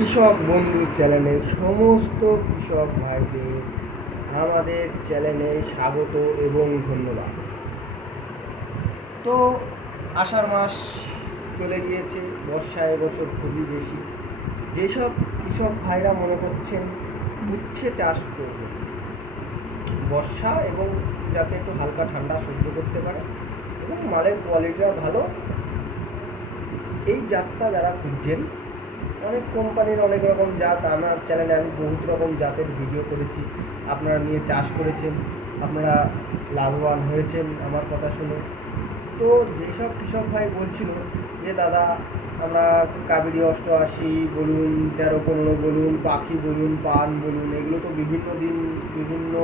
কৃষক বন্ধু চ্যানেলে সমস্ত কৃষক ভাইদের আমাদের চ্যানেলে স্বাগত এবং ধন্যবাদ। তো আষাঢ় মাস চলে গিয়েছে, বর্ষা এবছর খুবই বেশি। যেসব কৃষক ভাইরা মনে করছেন উচ্ছে চাষ করবে, বর্ষা এবং যাতে একটু হালকা ঠান্ডা সহ্য করতে পারে এবং মালের কোয়ালিটিটা ভালো, এই জাতটা যারা খুঁজছেন অনেক কোম্পানির অনেক রকম জাত, আমার চ্যানেলে আমি বহুত রকম জাতের ভিডিও করেছি। আপনারা নিয়ে চাষ করেছেন, আপনারা লাভবান হয়েছেন আমার কথা শুনে। তো যেসব কৃষক ভাই বলছিল যে, দাদা, আমরা কাবেরি অষ্টআশি বলুন, তেরো পনেরো বলুন, পাখি বলুন, পান বলুন, এগুলো তো বিভিন্ন দিন, বিভিন্ন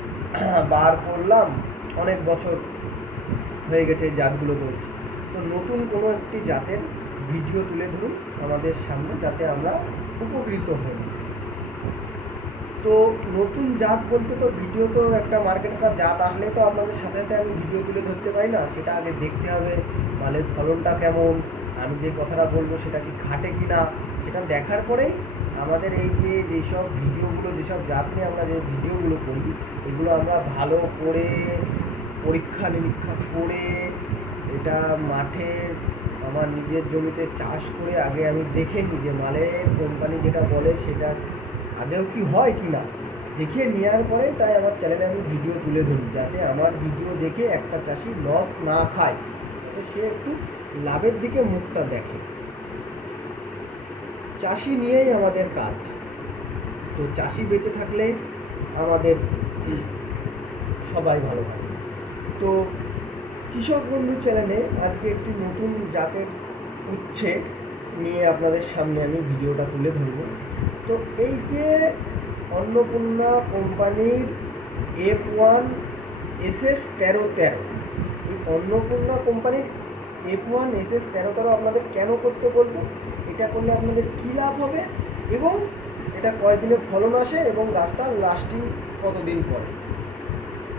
বার করলাম, অনেক বছর হয়ে গেছে জাতগুলো বলছি। তো নতুন কোনো একটি জাতের ভিডিও তুলে ধরুন আমাদের সামনে যাতে আমরা উপকৃত হই। তো নতুন জাত বলতে তো ভিডিও তো একটা মার্কেটে একটা জাত, আসলে তো আপনাদের সাথে সাথে আমি ভিডিও তুলে ধরতে পারি না, সেটা আগে দেখতে হবে, মালের ফলনটা কেমন, আমি যে কথাটা বলব সেটা কি খাটে কি না সেটা দেখার পরেই আমাদের এই যে, যেসব ভিডিওগুলো, যেসব জাত নিয়ে আমরা যে ভিডিওগুলো করি, এগুলো আমরা ভালো করে পরীক্ষা নিরীক্ষা করে এটা মাঠে আমার নিজের জমিতে চাষ করে আগে আমি দেখে নিই যে মালের কোম্পানি যেটা বলে সেটা আদেও কি হয় কি না, দেখে নেওয়ার পরে তাই আমার চ্যানেলে আমি ভিডিও তুলে ধরি, যাতে আমার ভিডিও দেখে একটা চাষি লস না খায়। তো সে একটু লাভের দিকে মুখটা দেখে। চাষি নিয়েই আমাদের কাজ। তো চাষি বেঁচে থাকলে আমাদের সবাই ভালো থাকে। তো কৃষক বন্ধু চ্যানেলে আজকে একটি নতুন জাতের উচ্ছে নিয়ে আপনাদের সামনে আমি ভিডিওটা তুলে ধরব। তো এই যে অন্নপূর্ণা কোম্পানির এফ ওয়ান এস এস তেরো তেরো, এই অন্নপূর্ণা কোম্পানির এফ ওয়ান এস এস তেরো তেরো আপনাদের কেন করতে বলব? এটা করলে আপনাদের কী লাভ হবে? এবং এটা কয়দিনে ফলন আসে এবং গাছটা লাস্টিং কতদিন পরে?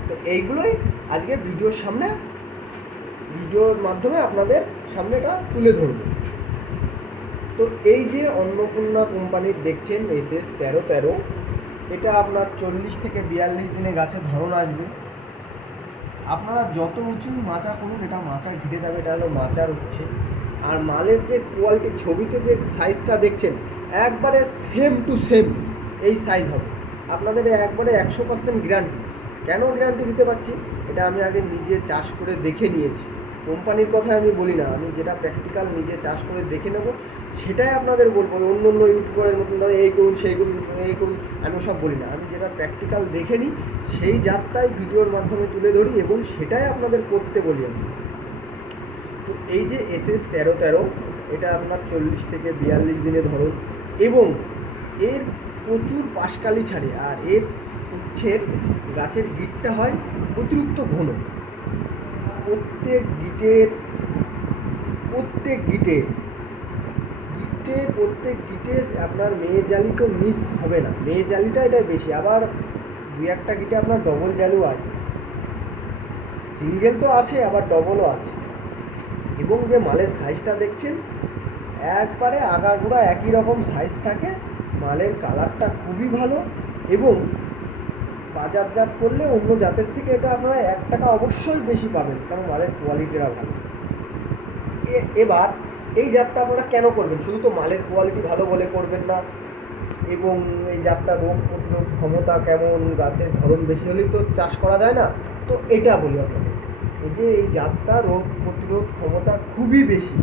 তো এইগুলোই আজকে ভিডিওর সামনে ভিডিওর মাধ্যমে আপনাদের সামনে এটা তুলে ধরবো। তো এই যে অন্নপূর্ণা কোম্পানির দেখছেন এস এস তেরো তেরো, এটা আপনার চল্লিশ থেকে বিয়াল্লিশ দিনে গাছে ধরন আসবে। আপনারা যত উঁচু মাচা করুন, এটা মাচা ঘিরে যাবে, এটা হলো মাচার উচ্ছে। আর মালের যে কোয়ালিটি ছবিতে যে সাইজটা দেখছেন, একবারে সেম টু সেম এই সাইজ হবে। আপনাদের একবারে একশো পার্সেন্ট গ্যারান্টি কেন গ্যারান্টি দিতে পারছি? এটা আমি আগে নিজে চাষ করে দেখে নিয়েছি। কোম্পানির কথা আমি বলি না, আমি যেটা প্র্যাকটিক্যাল নিজে চাষ করে দেখে নেব, সেটাই আপনাদের বলব। অন্য অন্য ইউটিউবারের মতন দাদা এই করুন, সেই করুন, এই করুন, আমি সব বলি না। আমি যেটা প্র্যাকটিক্যাল দেখে নিই, সেই জাতটাই ভিডিওর মাধ্যমে তুলে ধরি এবং সেটাই আপনাদের করতে বলি আমি। তো এই যে এস এস তেরো তেরো, এটা আপনার চল্লিশ থেকে বিয়াল্লিশ দিনে ধরুন, এবং এর প্রচুর পাশকালি ছাড়ে, আর এর উচ্ছের গাছের গিটটা হয় অতিরিক্ত ঘন। প্রত্যেক গিটের প্রত্যেক গিটে গিটে, প্রত্যেক গিটে আপনার মেয়ে জালি তো মিস হবে না। মেয়ে জালিটা এটা বেশি। আবার দু একটা গিটে আপনার ডবল জালু আছে। সিঙ্গেল তো আছে, আবার ডবলও আছে। এবং যে মালের সাইজটা দেখছেন, একবারে আগাগোড়া একই রকম সাইজ থাকে। মালের কালারটা খুবই ভালো এবং বাজারজাত করলে অন্য জাতের থেকে এটা আপনারা এক টাকা অবশ্যই বেশি পাবেন, কারণ মালের কোয়ালিটিটা ভালো। এবার এই জাতটা আপনারা কেন করবেন? শুধু তো মালের কোয়ালিটি ভালো বলে করবেন না, এবং এই জাতটা রোগ প্রতিরোধ ক্ষমতা কেমন, গাছের ধরন বেশি হলেই তো চাষ করা যায় না। তো এটা বলি আপনাদের যে এই জাতটা রোগ প্রতিরোধ ক্ষমতা খুবই বেশি।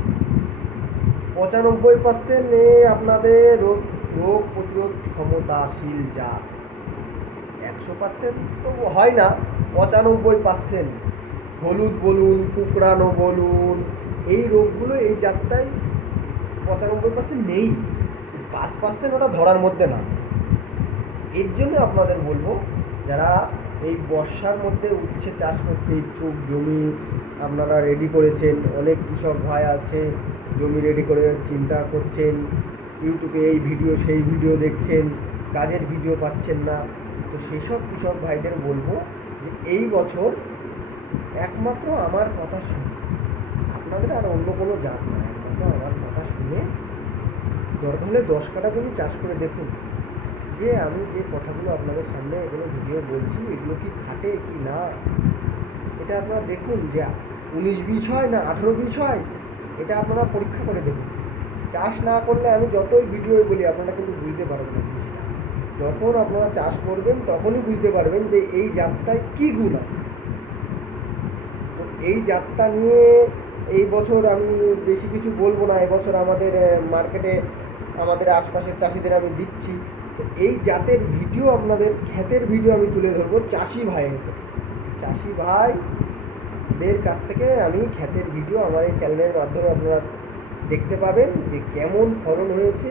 পঁচানব্বই পার্সেন্ট আপনাদের রোগ রোগ প্রতিরোধ ক্ষমতাশীল জাত। একশো পার্সেন্ট তো হয় না, পঁচানব্বই পার্সেন্ট হলুদ বলুন কুকড়ানো বলুন, এই রোগগুলো এই জাতটাই পঁচানব্বই পার্সেন্ট নেই। পাঁচ পার্সেন্ট ওটা ধরার মধ্যে না। এর জন্য আপনাদের বলব, যারা এই বর্ষার মধ্যে উচ্ছে চাষ করতে ইচ্ছুক, জমি আপনারা রেডি করেছেন, অনেক কৃষক ভাই আছে, জমি রেডি করে চিন্তা করছেন, ইউটিউবে এই ভিডিও, সেই ভিডিও দেখছেন, কাজের ভিডিও পাচ্ছেন না তো সেসব কৃষক ভাইদের বলব যে এই বছর একমাত্র আমার কথা শুনে, আপনাদের আর অন্য কোনো জাত না একমাত্র আমার কথা শুনে দরকার হলে দশ কাটা জমি চাষ করে দেখুন যে আমি যে কথাগুলো আপনাদের সামনে এগুলো ভিডিও বলছি, এগুলো কি খাটে কি না, এটা আপনারা দেখুন যে উনিশ বিশ হয় না আঠেরো বিশ হয়, এটা আপনারা পরীক্ষা করে দেখুন চাষ না করলে আমি যতই ভিডিও বলি, আপনারা কিন্তু বুঝতে পারবেন না। যখন আপনারা চাষ করবেন, তখনই বুঝতে পারবেন যে এই যাত্রায় কী গুণ আছে। তো এই যাত্রা নিয়ে এই বছর আমি বেশি কিছু বলব না এবছর আমাদের মার্কেটে আমাদের আশপাশের চাষিদের আমি দিচ্ছি। তো এই জাতের ভিডিও আপনাদের, ক্ষেতের ভিডিও আমি তুলে ধরবো চাষি ভাইয়ের চাষি ভাইদের কাছ থেকে আমি ক্ষেতের ভিডিও আমার এই চ্যানেলের মাধ্যমে আপনারা দেখতে পাবেন যে কেমন ফলন হয়েছে,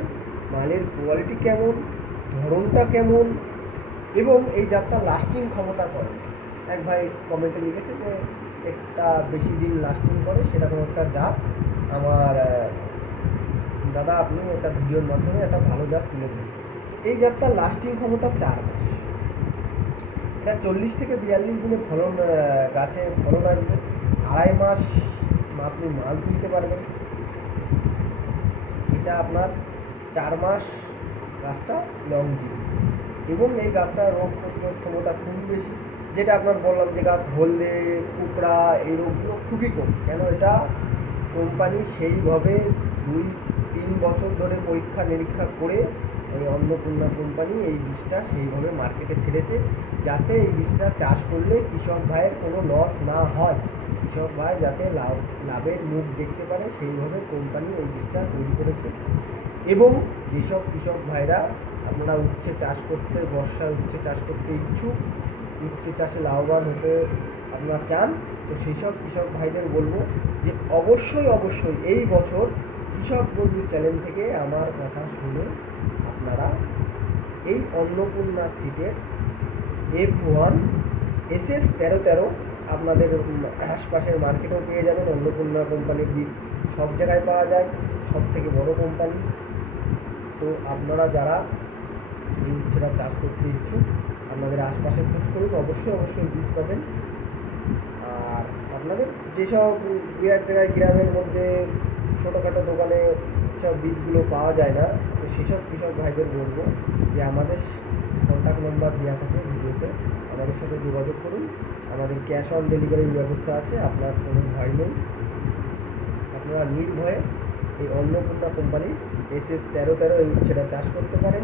মালের কোয়ালিটি কেমন ধরনটা কেমন? এবং এই জাতটা লাস্টিং ক্ষমতা করে এক ভাই কমেন্টে লিখেছে যে, একটা বেশি দিন লাস্টিং করে সেরকম একটা জাত আমার দাদা, আপনি একটা ভিডিওর মাধ্যমে একটা ভালো জাত তুলে দিন এই জাতটার লাস্টিং ক্ষমতা চার মাস। এটা চল্লিশ থেকে বিয়াল্লিশ দিনে ফলন গাছে ফলন আসবে। আড়াই মাস আপনি মাল তুলতে পারবেন। এটা আপনার চার মাস গাছটা লং জীবন এবং এই গাছটার রোগ প্রতিরোধ ক্ষমতা খুবই বেশি, যেটা আপনার বললাম যে গাছ হলদে, কুকড়া, এই রোগগুলো খুবই কম। কেন এটা কোম্পানি সেইভাবে দুই, তিন বছর ধরে পরীক্ষা, নিরীক্ষা করে ওই অন্নপূর্ণা কোম্পানি এই বীজটা সেইভাবে মার্কেটে ছেড়েছে, যাতে এই বীজটা চাষ করলে কৃষক ভাইয়ের কোনো লস না হয়। কৃষক ভাই যাতে লাভ, লাভের মুখ দেখতে পারে, সেইভাবে কোম্পানি এই বীজটা তৈরি করেছে। এবং যেসব কৃষক ভাইরা আপনারা উচ্ছে চাষ করতে, বর্ষায় উচ্ছে চাষ করতে ইচ্ছুক, উচ্ছে চাষে লাভবান হতে আপনারা চান, তো সেই সব কৃষক ভাইদের বলব যে অবশ্যই অবশ্যই এই বছর কৃষক বন্ধু চ্যানেল থেকে আমার কথা শুনে আপনারা এই অন্নপূর্ণা সিটের এফ ওয়ান এস এস তেরো তেরো আপনাদের আশপাশের মার্কেটেও পেয়ে যাবেন। অন্নপূর্ণা কোম্পানির বীজ সব জায়গায় পাওয়া যায় সব থেকে বড় কোম্পানি। তো আপনারা যারা এই উচ্ছেটা চাষ করতে ইচ্ছুক, আপনাদের আশপাশে খোঁজ করুন, অবশ্যই অবশ্যই বীজ পাবেন। আর আপনাদের যেসব দু এক জায়গায়, গ্রামের মধ্যে ছোটোখাটো দোকানে সব বীজগুলো পাওয়া যায় না, তো সেসব কৃষক ভাইদের বলব যে আমাদের কন্ট্যাক্ট নাম্বার দেওয়া থাকে ভিডিওতে। আমাদের সাথে যোগাযোগ করুন। আমাদের ক্যাশ অন ডেলিভারির ব্যবস্থা আছে, আপনার কোনো ভয় নেই। আপনারা নির্ভয়ে এই অন্নপূর্ণা কোম্পানির এস এস তেরো তেরো এই উচ্ছেটা চাষ করতে পারেন।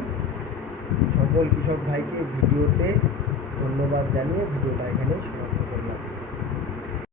সকল কৃষক ভাইকে ভিডিওতে ধন্যবাদ জানিয়ে ভিডিওটা এখানেই